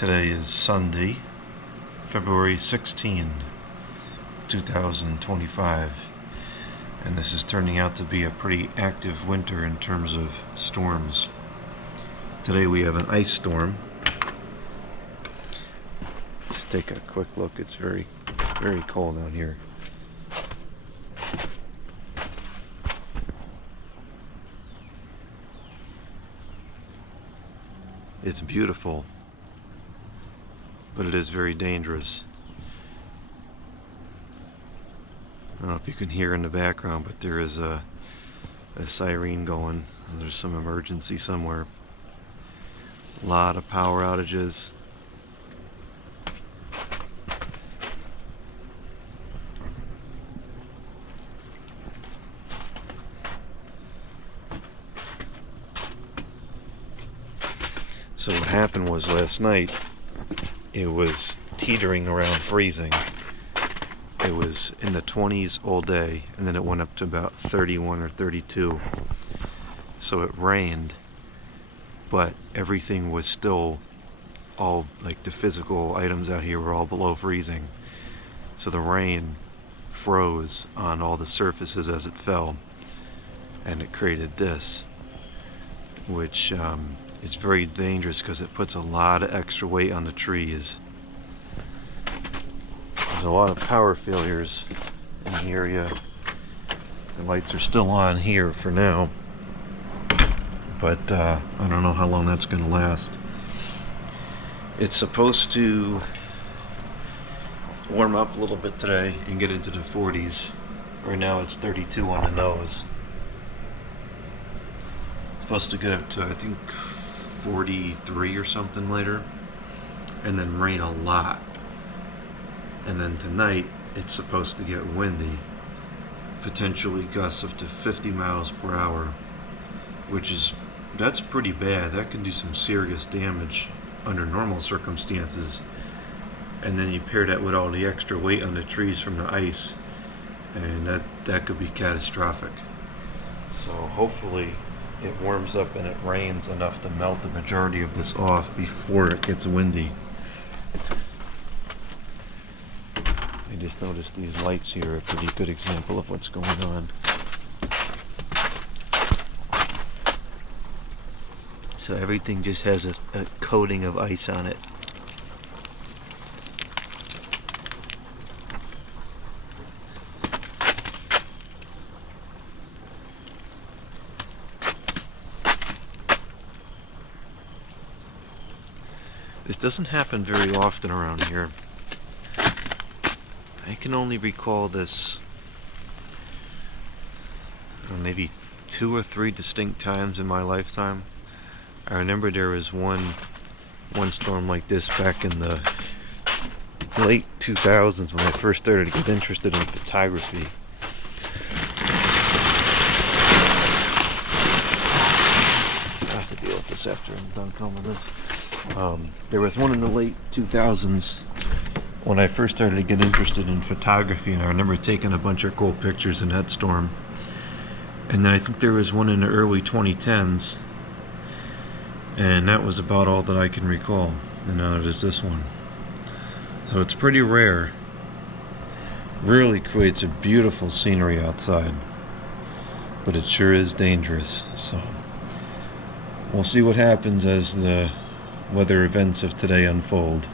Today is Sunday, February 16, 2025, and this is turning out to be a pretty active winter in terms of storms. Today we have an ice storm. Let's take a quick look. It's very, very cold out here. It's beautiful, but it is very dangerous. I don't know if you can hear in the background, but there is a siren going. There's some emergency somewhere. A lot of power outages. So what happened was last night, it was teetering around freezing. It was in the 20s all day, and then it went up to about 31 or 32. So it rained, but everything was still all, like the physical items out here were all below freezing. So the rain froze on all the surfaces as it fell, and it created this, which is very dangerous because it puts a lot of extra weight on the trees. There's a lot of power failures in the area. The lights are still on here for now, but I don't know how long that's going to last. It's supposed to warm up a little bit today and get into the 40s. Right now it's 32 on the nose. It's supposed to get up to, I think, 43 or something later, and then rain a lot. And then tonight it's supposed to get windy, potentially gusts up to 50 miles per hour, that's pretty bad. That can do some serious damage under normal circumstances. And then you pair that with all the extra weight on the trees from the ice, and that could be catastrophic. So hopefully it warms up and it rains enough to melt the majority of this off before it gets windy. I just noticed these lights here are a pretty good example of what's going on. So everything just has a coating of ice on it. This doesn't happen very often around here. I can only recall this maybe 2 or 3 distinct times in my lifetime. I remember there was one storm like this back in the late 2000s when I first started to get interested in photography. I have to deal with this after I'm done filming this. There was one in the late 2000s when I first started to get interested in photography, and I remember taking a bunch of cool pictures in that storm. And then I think there was one in the early 2010s, and that was about all that I can recall. And now there's this one. So it's pretty rare. Really creates a beautiful scenery outside, but it sure is dangerous. So we'll see what happens as the weather events of today unfold.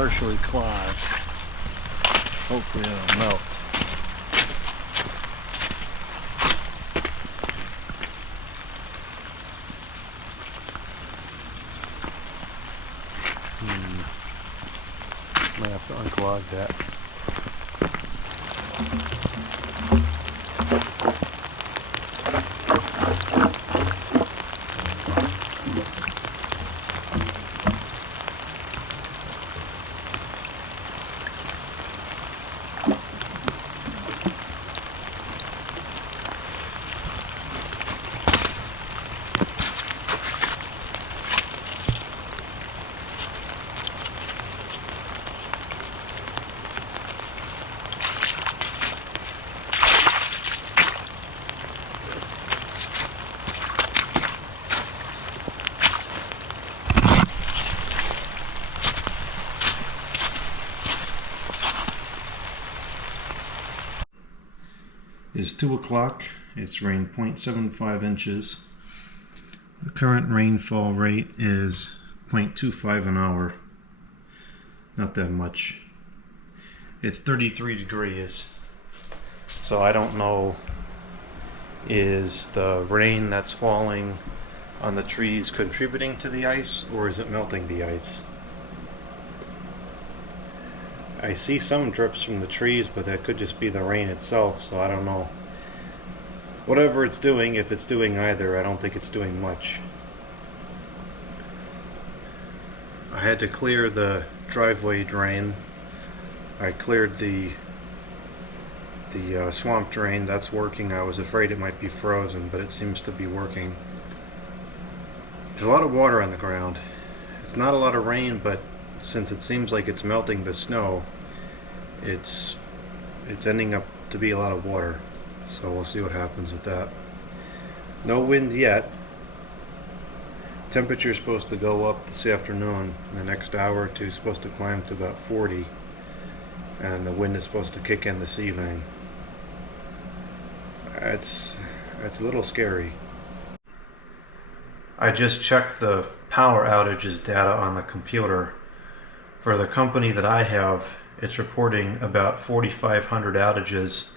partially clogged. Hopefully it'll melt. Might have to unclog that. It's 2 o'clock. It's rained 0.75 inches. The current rainfall rate is 0.25 an hour. Not that much. It's 33 degrees. So I don't know, is the rain that's falling on the trees contributing to the ice, or is it melting the ice? I see some drips from the trees, but that could just be the rain itself, so I don't know. Whatever it's doing, if it's doing either, I don't think it's doing much. I had to clear the driveway drain. I cleared the swamp drain. That's working. I was afraid it might be frozen, but it seems to be working. There's a lot of water on the ground. It's not a lot of rain, but since it seems like it's melting the snow, it's ending up to be a lot of water. So we'll see what happens with that. No wind yet. Temperature is supposed to go up this afternoon. In the next hour or two, it's supposed to climb to about 40, and the wind is supposed to kick in this evening. It's a little scary. I just checked the power outages data on the computer. For the company that I have, it's reporting about 4,500 outages,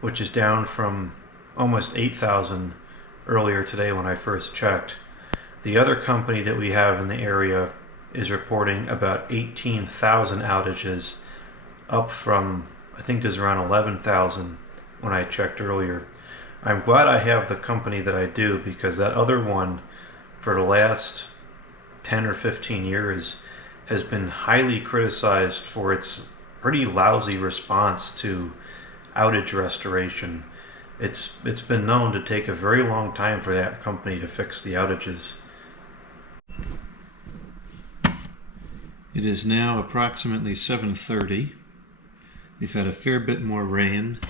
which is down from almost 8,000 earlier today when I first checked. The other company that we have in the area is reporting about 18,000 outages, up from, I think, is around 11,000 when I checked earlier. I'm glad I have the company that I do, because that other one, for the last 10 or 15 years, has been highly criticized for its pretty lousy response to outage restoration. It's been known to take a very long time for that company to fix the outages. It is now approximately 7:30. We've had a fair bit more rain.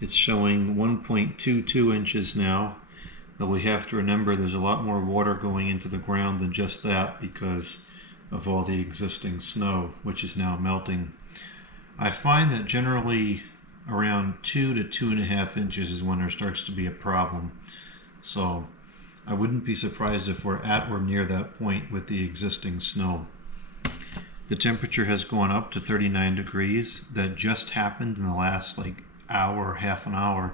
It's showing 1.22 inches now, though we have to remember there's a lot more water going into the ground than just that because of all the existing snow, which is now melting. I find that generally around 2 to 2.5 inches is when there starts to be a problem. So I wouldn't be surprised if we're at or near that point with the existing snow. The temperature has gone up to 39 degrees. That just happened in the last hour, half an hour,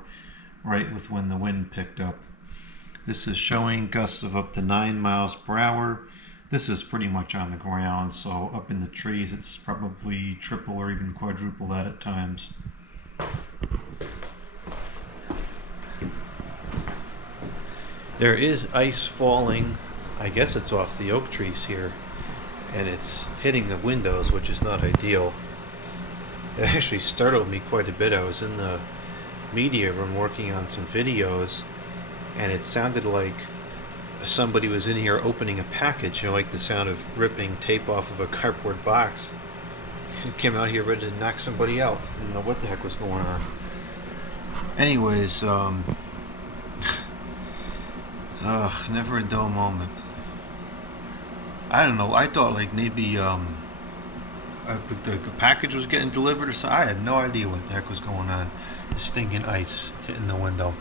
right with when the wind picked up. This is showing gusts of up to 9 miles per hour. This is pretty much on the ground, so up in the trees it's probably triple or even quadruple that at times. There is ice falling. I guess it's off the oak trees here, and it's hitting the windows, which is not ideal. It actually startled me quite a bit. I was in the media room working on some videos, and it sounded like somebody was in here opening a package, like the sound of ripping tape off of a cardboard box. It came out here ready to knock somebody out. I didn't know what the heck was going on. Anyways, never a dull moment. I don't know, I thought maybe the package was getting delivered or something. I had no idea what the heck was going on. The stinking ice hitting the window.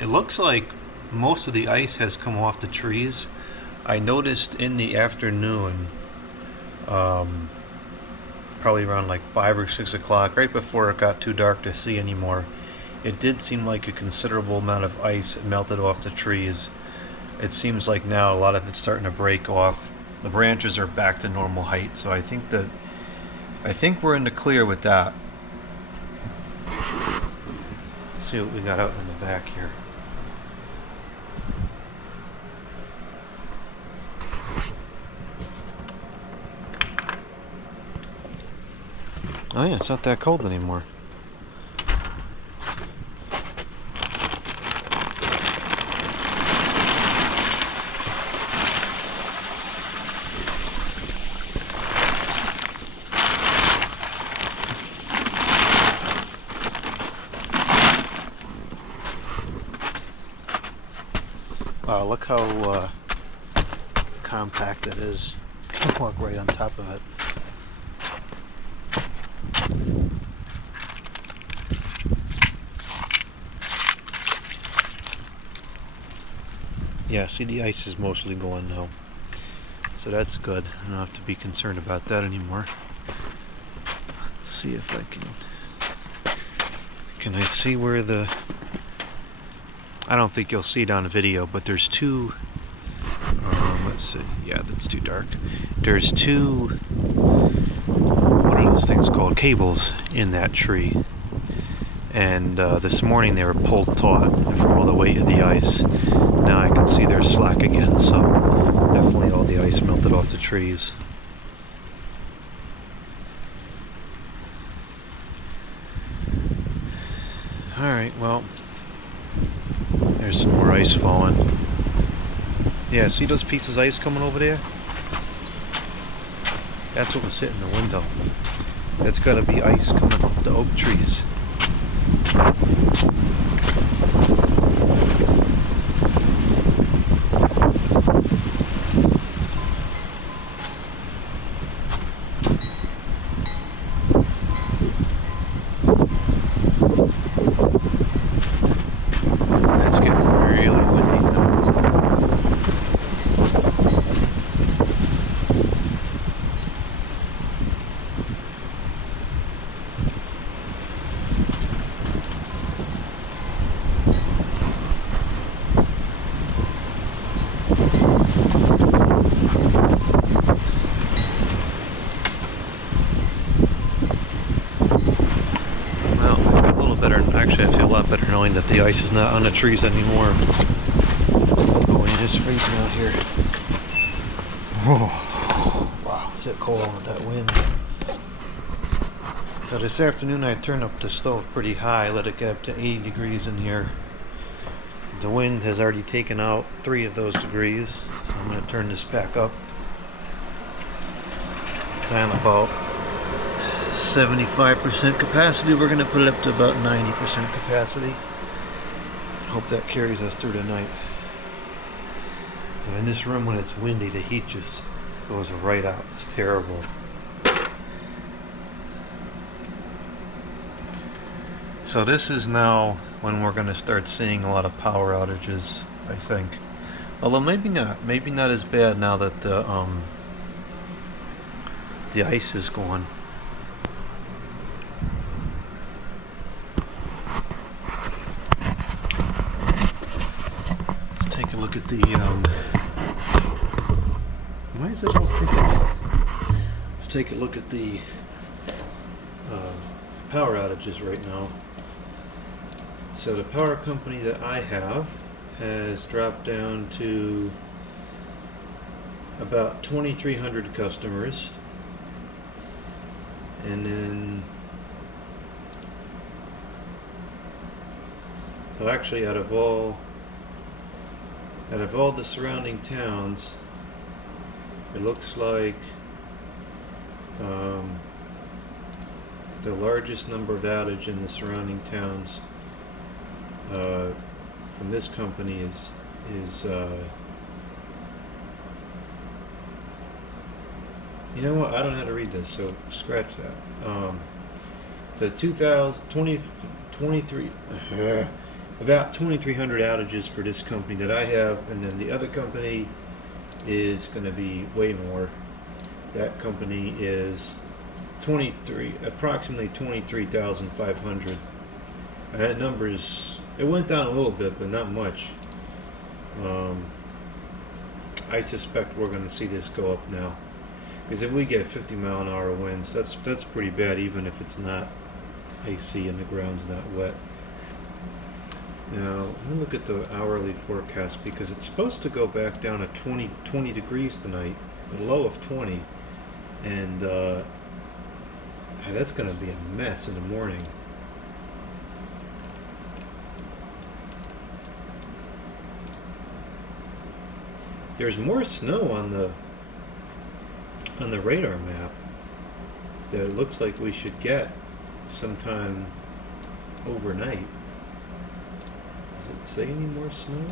It looks like most of the ice has come off the trees. I noticed in the afternoon probably around like 5 or 6 o'clock, right before it got too dark to see anymore. It did seem like a considerable amount of ice had melted off the trees. It seems like now a lot of it's starting to break off. The branches are back to normal height, so I think we're in the clear with that. Let's see what we got out in the back here. Oh yeah, it's not that cold anymore. Wow, look how compact it is. You can walk right on top of it. Yeah, see, the ice is mostly gone now. So that's good. I don't have to be concerned about that anymore. Let's see if I can I see where the... I don't think you'll see it on video, but there's two... let's see. Yeah, that's too dark. There's two... what are those things called? Cables in that tree. And this morning they were pulled taut from all the weight of the ice. Now I can see they're slack again, so definitely all the ice melted off the trees. Alright, well, there's some more ice falling. Yeah, see those pieces of ice coming over there? That's what was hitting the window. That's gotta be ice coming off the oak trees. That's getting really windy now. Actually, I feel a lot better knowing that the ice is not on the trees anymore. Oh, it is freezing out here. Oh, wow, is it cold with that wind? So this afternoon I turned up the stove pretty high, let it get up to 80 degrees in here. The wind has already taken out 3 of those degrees. I'm going to turn this back up. It's on about 75% capacity. We're going to put it up to about 90% capacity. Hope that carries us through the night. But in this room, when it's windy, the heat just goes right out. It's terrible. So this is now when we're going to start seeing a lot of power outages, I think. Although maybe not. Maybe not as bad now that the ice is gone. Let's take a look at the why is it all freaking? Let's take a look at the power outages right now. So the power company that I have has dropped down to about 2,300 customers, and then so actually out of all the surrounding towns, it looks like the largest number of outage in the surrounding towns from this company is you know what, I don't know how to read this, so scratch that. So 23 about 2,300 outages for this company that I have, and then the other company is going to be way more. that company is approximately 23,500. And that number it went down a little bit, but not much. I suspect we're going to see this go up now, because if we get 50-mile-an-hour winds, that's pretty bad, even if it's not icy and the ground's not wet. Now, let me look at the hourly forecast, because it's supposed to go back down to 20 degrees tonight, a low of 20, and that's going to be a mess in the morning. There's more snow on the radar map that it looks like we should get sometime overnight. Does it say any more snow?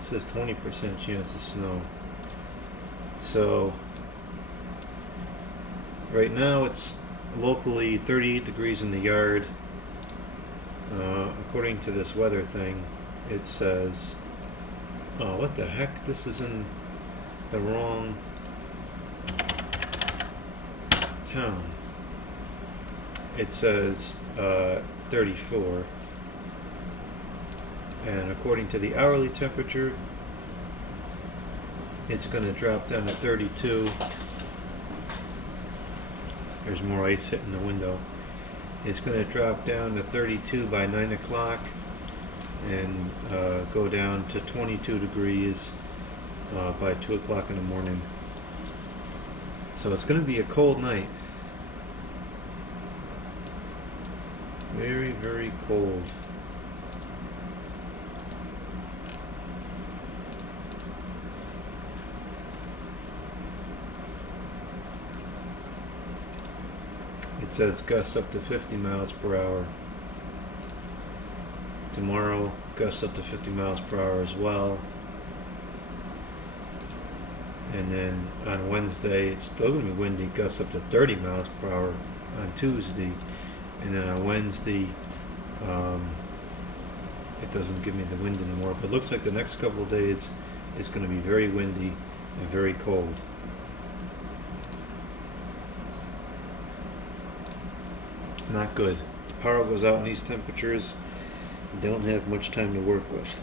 It says 20% chance of snow. So right now it's locally 38 degrees in the yard. According to this weather thing, it says, oh, what the heck? This is in the wrong town. It says 34. And according to the hourly temperature, it's going to drop down to 32. There's more ice hitting the window. It's going to drop down to 32 by 9 o'clock and go down to 22 degrees by 2 o'clock in the morning. So it's going to be a cold night. Very, very cold. It says gusts up to 50 miles per hour. Tomorrow, gusts up to 50 miles per hour as well. And then on Wednesday, it's still going to be windy, gusts up to 30 miles per hour on Tuesday. And then on Wednesday, it doesn't give me the wind anymore. But it looks like the next couple of days is going to be very windy and very cold. Not good. The power goes out in these temperatures. You don't have much time to work with.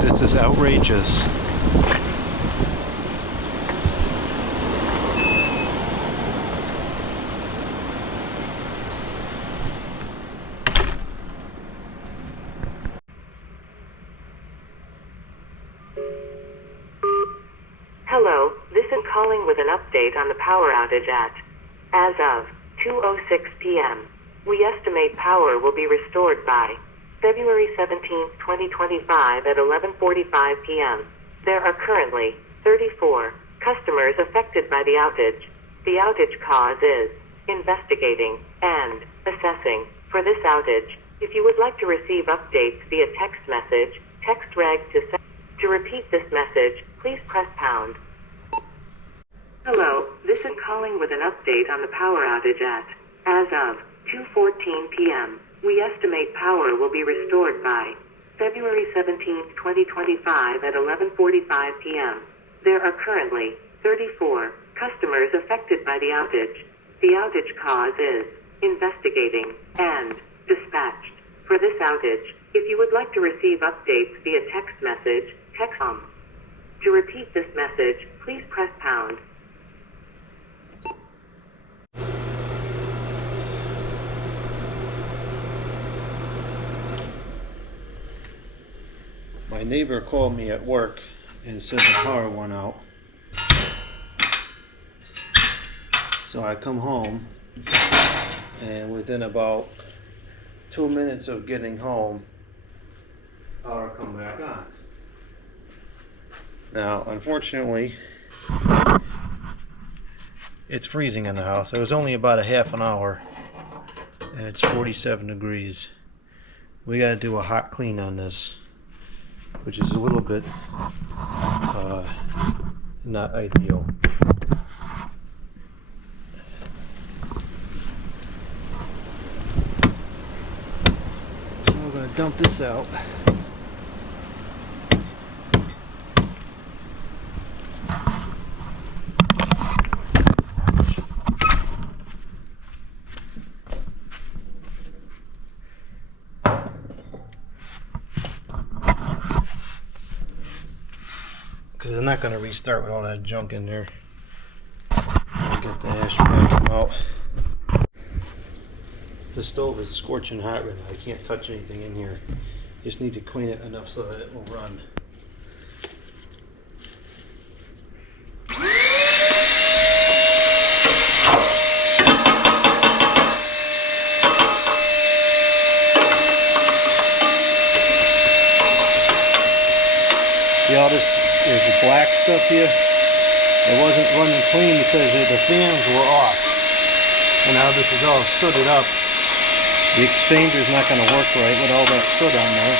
This is outrageous. calling with an update on the power outage at, as of 2:06 p.m. We estimate power will be restored by February 17, 2025 at 11:45 p.m. There are currently 34 customers affected by the outage. The outage cause is investigating and assessing. For this outage, if you would like to receive updates via text message, text reg to send. To repeat this message, please press pound. Hello, this is calling with an update on the power outage at, as of 2:14 p.m. We estimate power will be restored by February 17, 2025 at 11:45 p.m. There are currently 34 customers affected by the outage. The outage cause is investigating and dispatched. For this outage, if you would like to receive updates via text message, text on. To repeat this message, please press pound. My neighbor called me at work and said the power went out. So I come home, and within about 2 minutes of getting home, power come back on. Now, unfortunately, it's freezing in the house. It was only about a half an hour, and it's 47 degrees. We got to do a hot clean on this, which is a little bit not ideal. So we're going to dump this out. Because I'm not going to restart with all that junk in there. I'll get the ash bag out. The stove is scorching hot right now. I can't touch anything in here. Just need to clean it enough so that it will run. See all this is black stuff here? It wasn't running clean because the fans were off. And now this is all sooted up. The exchanger's not going to work right with all that soot on there.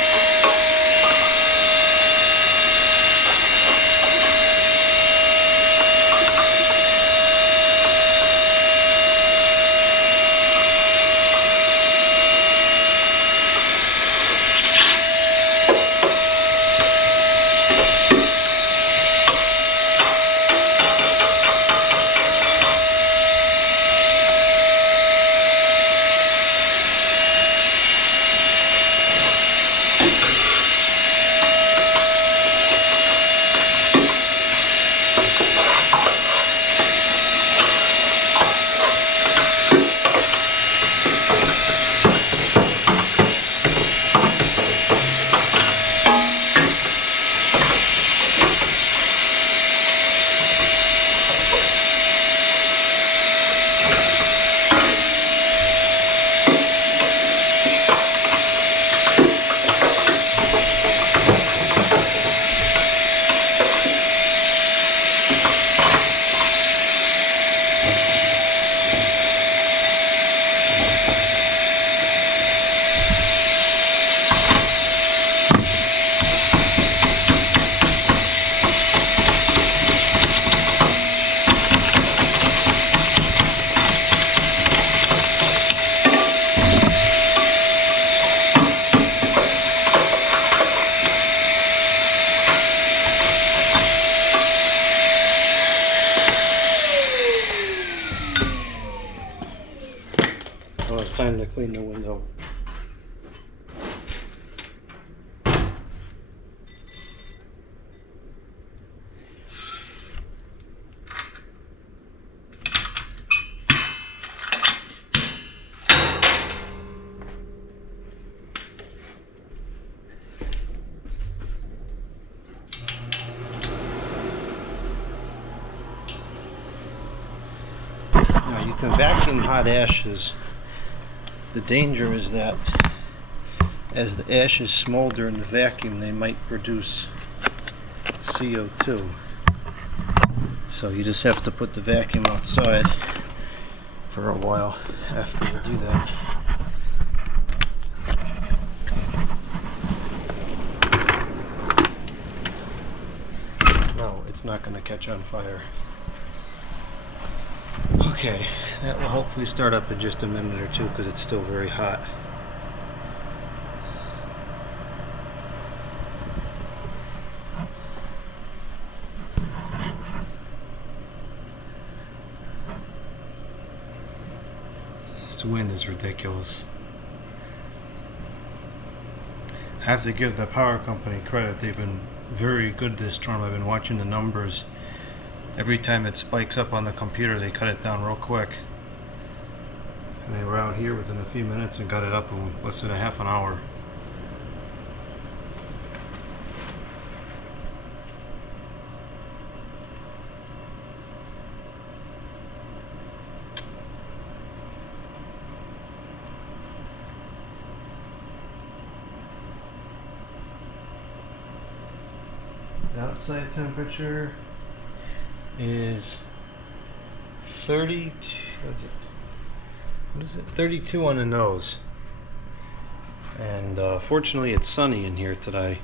Well, it's time to clean the window. can vacuum hot ashes. The danger is that as the ashes smolder in the vacuum, they might produce CO2. So you just have to put the vacuum outside for a while after you do that. No, it's not going to catch on fire. Okay, that will hopefully start up in just a minute or two because it's still very hot. This wind is ridiculous. I have to give the power company credit. They've been very good this storm. I've been watching the numbers. Every time it spikes up on the computer, they cut it down real quick. And they were out here within a few minutes and got it up in less than a half an hour. The outside temperature is 32. What is it? 32 on the nose. And fortunately, it's sunny in here today.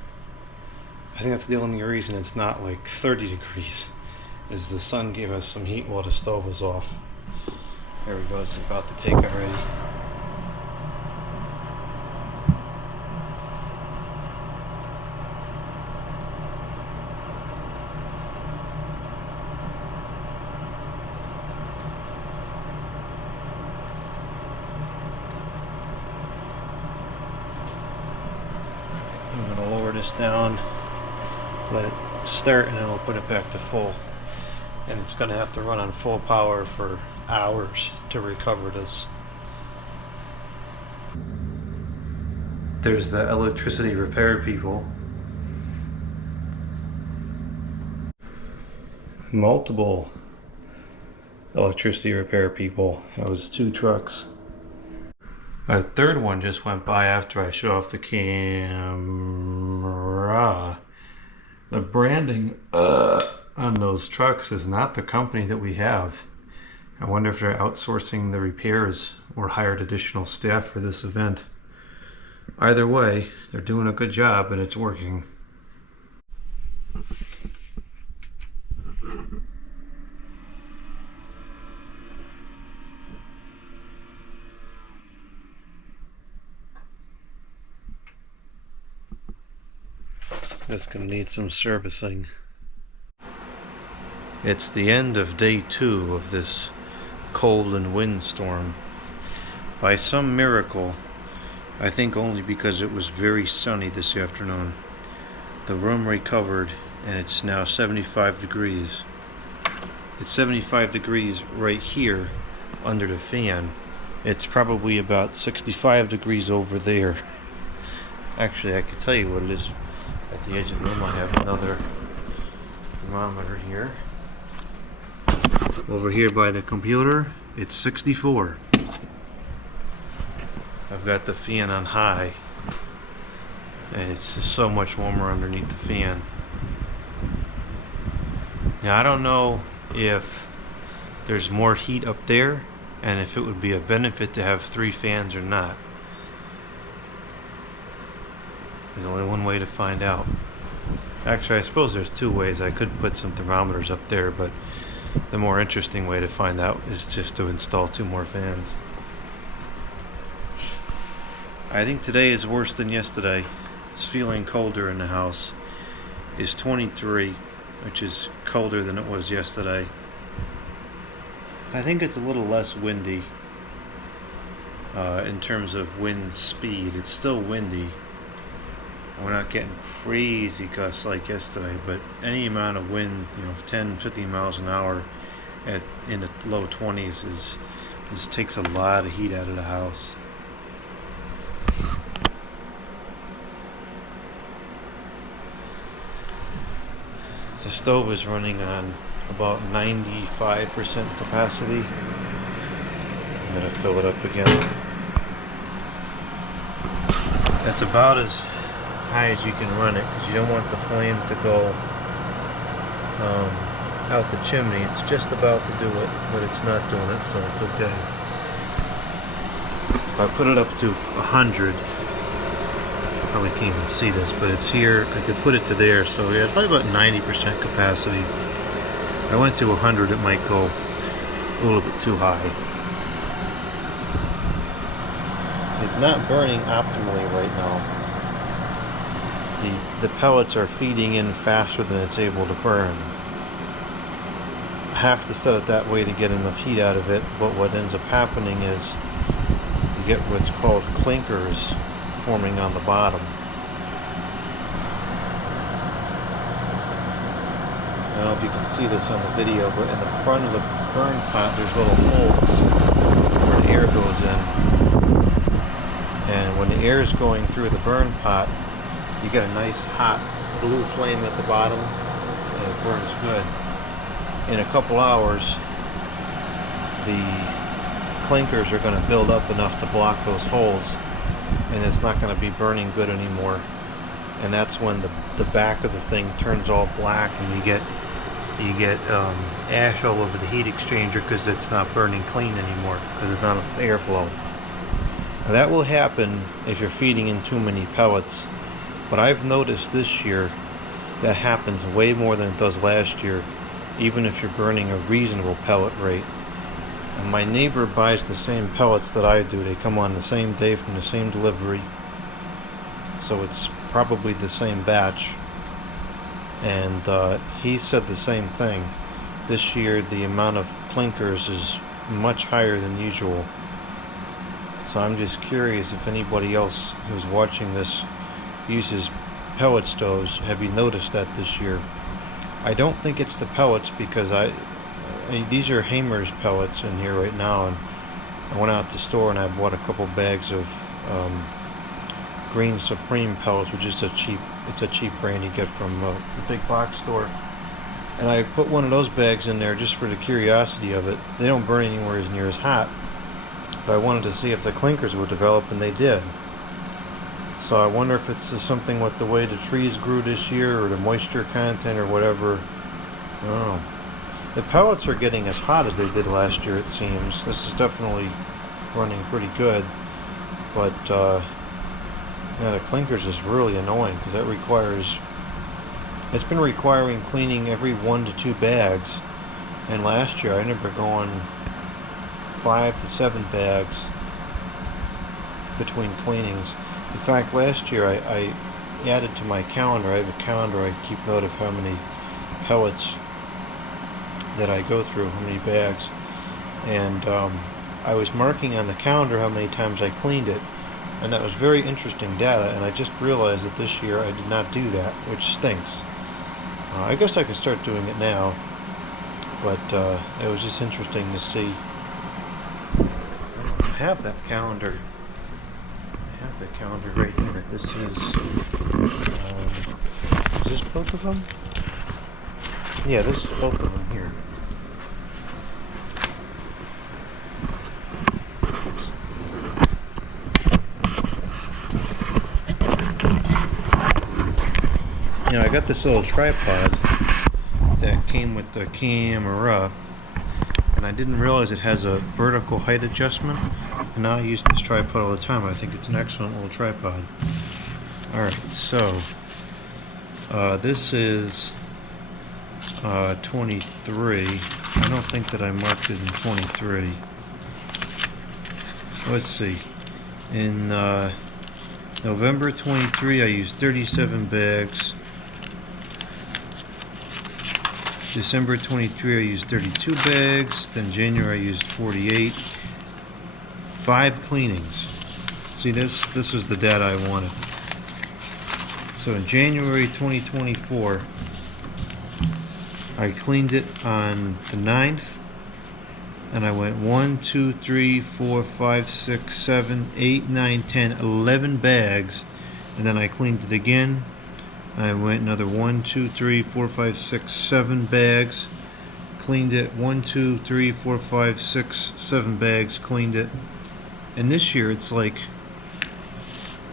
I think that's the only reason it's not like 30 degrees. Is the sun gave us some heat while the stove was off. There we go. It's about to take already. I'm going to lower this down, let it start, and then we'll put it back to full. And it's going to have to run on full power for hours to recover this. There's the electricity repair people. Multiple electricity repair people. That was 2 trucks. A third one just went by after I shut off the camera. The branding on those trucks is not the company that we have. I wonder if they're outsourcing the repairs or hired additional staff for this event. Either way, they're doing a good job and it's working. It's going to need some servicing. It's the end of day 2 of this cold and wind storm. By some miracle, I think only because it was very sunny this afternoon, the room recovered and it's now 75 degrees. It's 75 degrees right here under the fan. It's probably about 65 degrees over there. Actually, I could tell you what it is. At the edge of the room, I have another thermometer here. Over here by the computer, it's 64. I've got the fan on high, and it's just so much warmer underneath the fan. Now, I don't know if there's more heat up there, and if it would be a benefit to have 3 fans or not. There's only one way to find out. Actually, I suppose there's 2 ways. I could put some thermometers up there, but the more interesting way to find out is just to install 2 more fans. I think today is worse than yesterday. It's feeling colder in the house. It's 23, which is colder than it was yesterday. I think it's a little less windy in terms of wind speed. It's still windy. We're not getting crazy gusts like yesterday, but any amount of wind, 10, 15 miles an hour in the low 20s takes a lot of heat out of the house. The stove is running on about 95% capacity. I'm going to fill it up again. That's about as high as you can run it because you don't want the flame to go out the chimney. It's just about to do it, but it's not doing it, so it's okay. If I put it up to 100, probably can't even see this, but it's here. I could put it to there, so yeah, it's probably about 90% capacity. If I went to 100, it might go a little bit too high. It's not burning optimally right now. The pellets are feeding in faster than it's able to burn. I have to set it that way to get enough heat out of it, but what ends up happening is you get what's called clinkers forming on the bottom. I don't know if you can see this on the video, but in the front of the burn pot there's little holes where the air goes in. And when the air is going through the burn pot, you get a nice hot blue flame at the bottom and it burns good. In a couple hours, the clinkers are going to build up enough to block those holes and it's not going to be burning good anymore. And that's when the back of the thing turns all black and you get ash all over the heat exchanger because it's not burning clean anymore because there's not enough airflow. Now that will happen if you're feeding in too many pellets, but I've noticed this year that happens way more than it does last year, even if you're burning a reasonable pellet rate. And my neighbor buys the same pellets that I do. They come on the same day from the same delivery, so it's probably the same batch. And he said the same thing. This year the amount of clinkers is much higher than usual. So I'm just curious if anybody else who's watching this uses pellet stoves. Have you noticed that this year? I don't think it's the pellets because these are Hamer's pellets in here right now, and I went out to the store and I bought a couple bags of Green Supreme pellets, which is a cheap brand you get from the big box store. And I put one of those bags in there just for the curiosity of it. They don't burn anywhere as near as hot, but I wanted to see if the clinkers would develop, and they did. So I wonder if it's something with the way the trees grew this year or the moisture content or whatever. I don't know. The pellets are getting as hot as they did last year, it seems. This is definitely running pretty good, but yeah, the clinkers is really annoying because that requires, it's been requiring cleaning every 1 to 2 bags, and last year I ended up going 5 to 7 bags between cleanings. In fact, last year I added to my calendar. I have a calendar. I keep note of how many pellets that I go through, how many bags, and I was marking on the calendar how many times I cleaned it, and that was very interesting data, and I just realized that this year I did not do that, which stinks. I guess I could start doing it now, but it was just interesting to see. I have that calendar. I have the calendar right here. This is this both of them? Yeah, this is both of them here. You know, I got this little tripod that came with the camera, and I didn't realize it has a vertical height adjustment, and now I use this tripod all the time. I think it's an excellent little tripod. Alright, so this is 23. I don't think that I marked it in 23. Let's see. In November 23 I used 37 bags. December 23 I used 32 bags. Then January I used 48. 5 cleanings. See, this is the data I wanted. So in January 2024 I cleaned it on the 9th, and I went 1, 2, 3, 4, 5, 6, 7, 8, 9, 10, 11 bags, and then I cleaned it again. I went another 1, 2, 3, 4, 5, 6, 7 bags, cleaned it. 1, 2, 3, 4, 5, 6, 7 bags, cleaned it. And this year it's like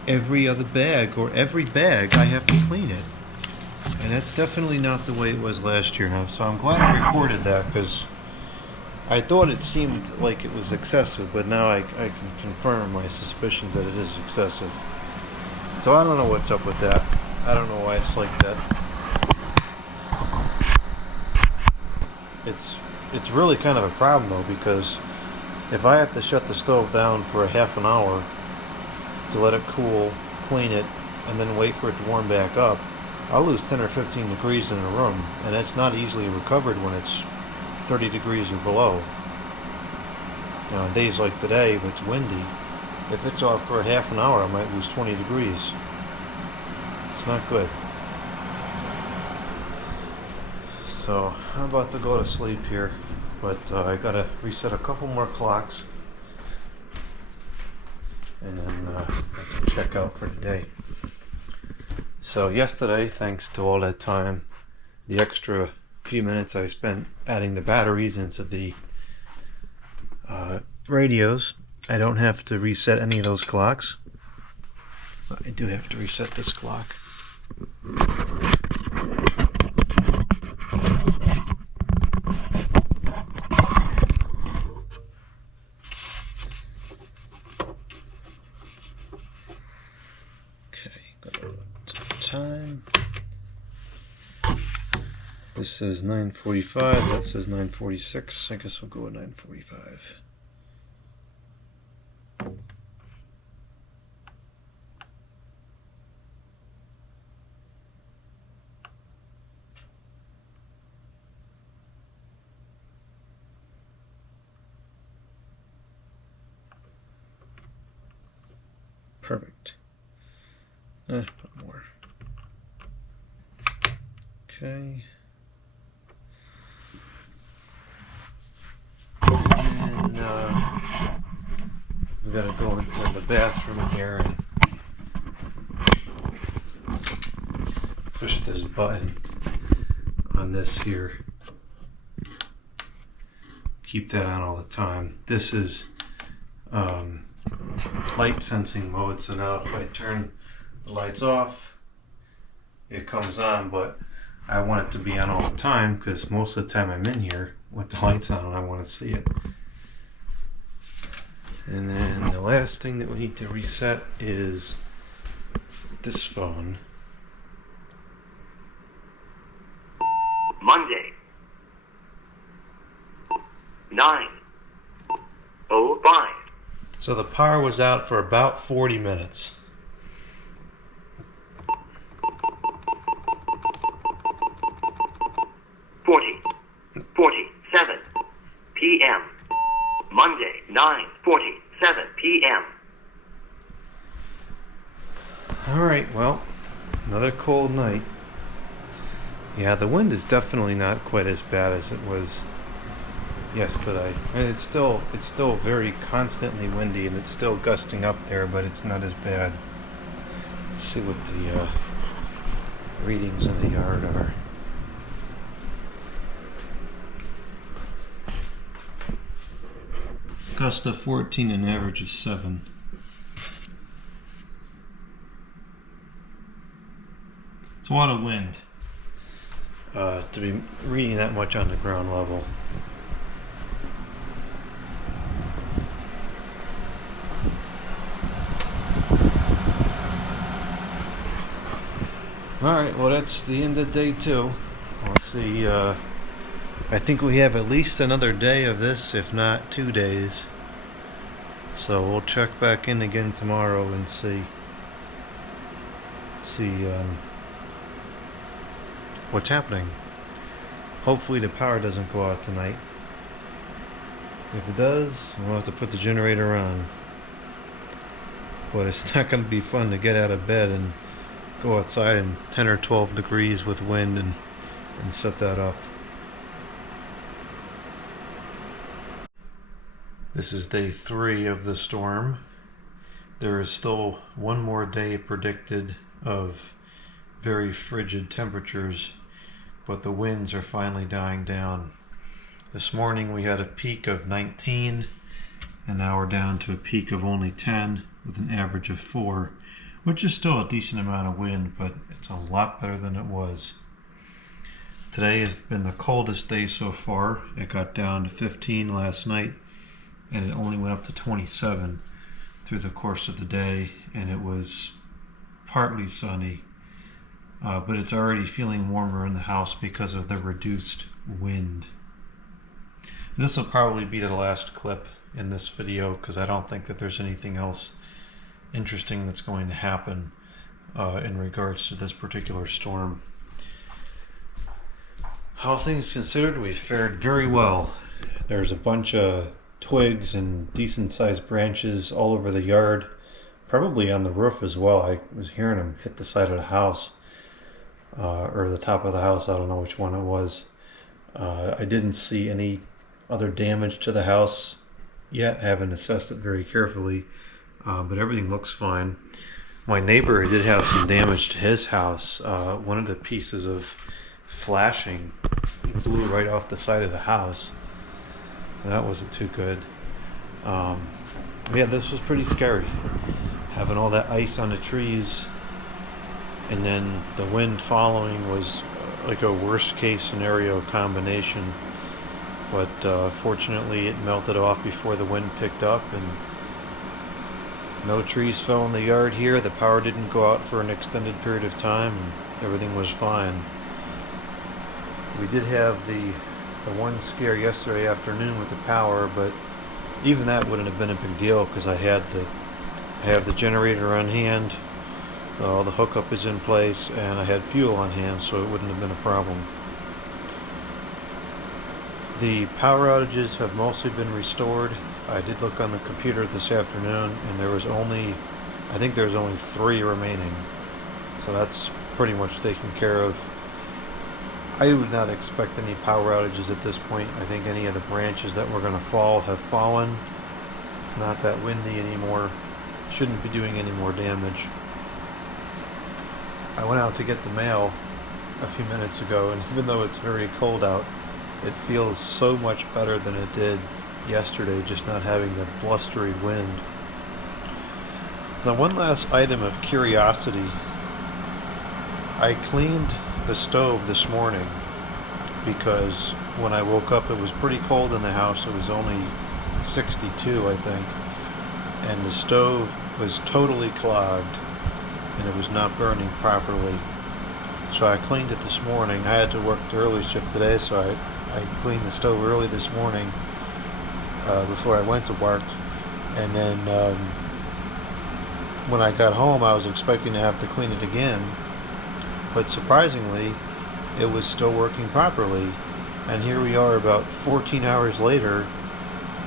every other bag or every bag I have to clean it. And that's definitely not the way it was last year now. So I'm glad I recorded that, because I thought it seemed like it was excessive, but now I can confirm my suspicions that it is excessive. So I don't know what's up with that. I don't know why it's like that. It's really kind of a problem though, because if I have to shut the stove down for a half an hour to let it cool, clean it, and then wait for it to warm back up, I'll lose 10 or 15 degrees in a room, and that's not easily recovered when it's 30 degrees or below. Now, on days like today, if it's windy, if it's off for a half an hour, I might lose 20 degrees. It's not good. So, I'm about to go to sleep here, but I gotta reset a couple more clocks, and then I can check out for today. So yesterday, thanks to all that time, the extra few minutes I spent adding the batteries into the radios, I don't have to reset any of those clocks. But I do have to reset this clock. Time. This says 9:45, that says 9:46. I guess we'll go with 9:45. Perfect. Put more. Okay. And we gotta go into the bathroom here and push this button on this here. Keep that on all the time. This is light sensing mode, so now if I turn the lights off, it comes on, but I want it to be on all the time because most of the time I'm in here with the lights on and I want to see it. And then the last thing that we need to reset is this phone. Monday, 9:05. So the power was out for about 40 minutes. 47 p.m. Monday, 9:47 p.m. Alright, well, another cold night. Yeah, the wind is definitely not quite as bad as it was yesterday. And it's still very constantly windy, and it's still gusting up there, but it's not as bad. Let's see what the readings in the yard are. Gust of 14 and average of 7. It's a lot of wind to be reading that much on the ground level. Alright, well that's the end of day 2. Let's see, I think we have at least another day of this, if not 2 days. So we'll check back in again tomorrow and see what's happening. Hopefully the power doesn't go out tonight. If it does, we'll have to put the generator on. But it's not going to be fun to get out of bed and go outside in 10 or 12 degrees with wind and set that up. This is day 3 of the storm. There is still one more day predicted of very frigid temperatures, but the winds are finally dying down. This morning we had a peak of 19, and now we're down to a peak of only 10 with an average of 4, which is still a decent amount of wind, but it's a lot better than it was. Today has been the coldest day so far. It got down to 15 last night, and it only went up to 27 through the course of the day, and it was partly sunny, but it's already feeling warmer in the house because of the reduced wind. This will probably be the last clip in this video because I don't think that there's anything else interesting that's going to happen in regards to this particular storm. All things considered, we fared very well. There's a bunch of twigs and decent sized branches all over the yard, probably on the roof as well. I was hearing them hit the side of the house or the top of the house. I don't know which one it was. I didn't see any other damage to the house yet. I haven't assessed it very carefully, but everything looks fine. My neighbor did have some damage to his house. One of the pieces of flashing blew right off the side of the house. That wasn't too good. Yeah, this was pretty scary. Having all that ice on the trees and then the wind following was like a worst case scenario combination. But fortunately it melted off before the wind picked up, and no trees fell in the yard here. The power didn't go out for an extended period of time, and everything was fine. We did have the one scare yesterday afternoon with the power, but even that wouldn't have been a big deal because I have the generator on hand, all the hookup is in place, and I had fuel on hand, so it wouldn't have been a problem. The power outages have mostly been restored. I did look on the computer this afternoon, and I think there's only 3 remaining, so that's pretty much taken care of. I would not expect any power outages at this point. I think any of the branches that were going to fall have fallen. It's not that windy anymore. Shouldn't be doing any more damage. I went out to get the mail a few minutes ago, and even though it's very cold out, it feels so much better than it did yesterday, just not having the blustery wind. Now, one last item of curiosity. I cleaned the stove this morning because when I woke up it was pretty cold in the house. It was only 62, I think, and the stove was totally clogged and it was not burning properly. So I cleaned it this morning. I had to work the early shift today, so I cleaned the stove early this morning before I went to work, and then when I got home I was expecting to have to clean it again, but surprisingly it was still working properly. And here we are about 14 hours later,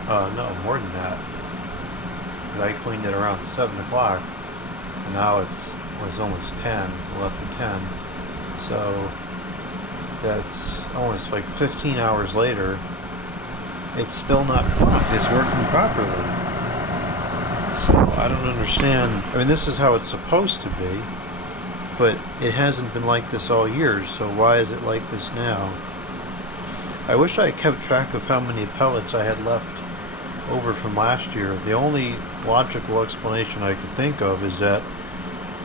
no, more than that, because I cleaned it around 7 o'clock, and now it's almost 10, less than 10, so that's almost like 15 hours later. It's still not clogged, it's working properly. So I don't understand. I mean, this is how it's supposed to be, but it hasn't been like this all year, so why is it like this now? I wish I kept track of how many pellets I had left over from last year. The only logical explanation I could think of is that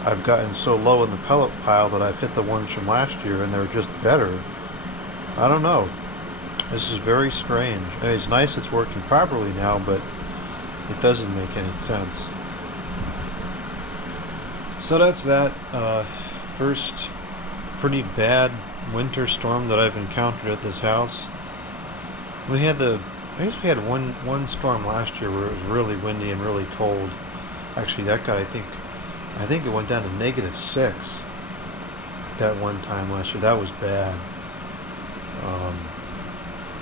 I've gotten so low in the pellet pile that I've hit the ones from last year and they're just better. I don't know. This is very strange. I mean, it's nice it's working properly now, but it doesn't make any sense. So that's that. First pretty bad winter storm that I've encountered at this house. I guess we had one storm last year where it was really windy and really cold. Actually, that got, I think it went down to -6 that one time last year. That was bad.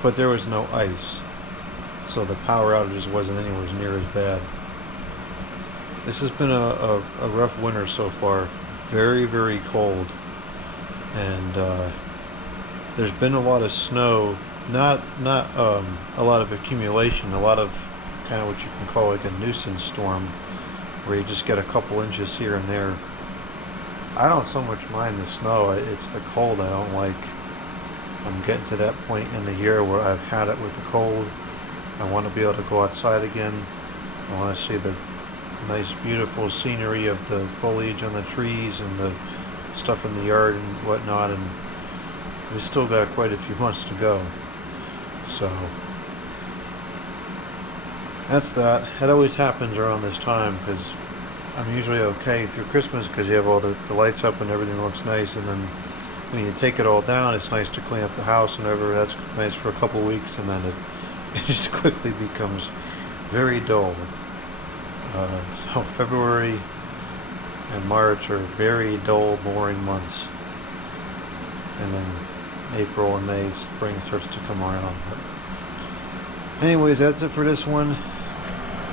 But there was no ice, so the power outages wasn't anywhere near as bad. This has been a rough winter so far. Very, very cold, and there's been a lot of snow. Not a lot of accumulation. A lot of kind of what you can call like a nuisance storm, where you just get a couple inches here and there. I don't so much mind the snow. It's the cold I don't like. I'm getting to that point in the year where I've had it with the cold. I want to be able to go outside again. I want to see the nice beautiful scenery of the foliage on the trees and the stuff in the yard and whatnot, and we still got quite a few months to go. So that's that. It always happens around this time because I'm usually okay through Christmas because you have all the lights up and everything looks nice, and then when you take it all down, it's nice to clean up the house and everything. That's nice for a couple weeks, and then it just quickly becomes very dull. So February and March are very dull, boring months, and then April and May, spring starts to come around. But anyways, that's it for this one.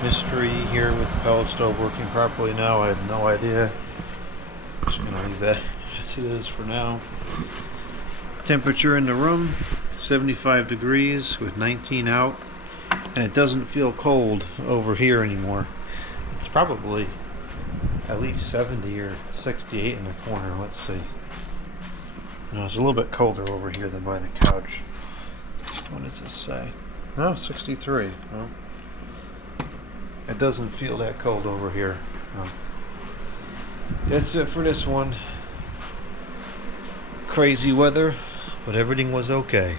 Mystery here with the pellet stove working properly now. I have no idea. Just gonna leave that as it is for now. Temperature in the room 75 degrees with 19 out, and it doesn't feel cold over here anymore. It's probably at least 70 or 68 in the corner. Let's see. No, it's a little bit colder over here than by the couch. What does this say? No, 63. Well, it doesn't feel that cold over here. No. That's it for this one. Crazy weather, but everything was okay.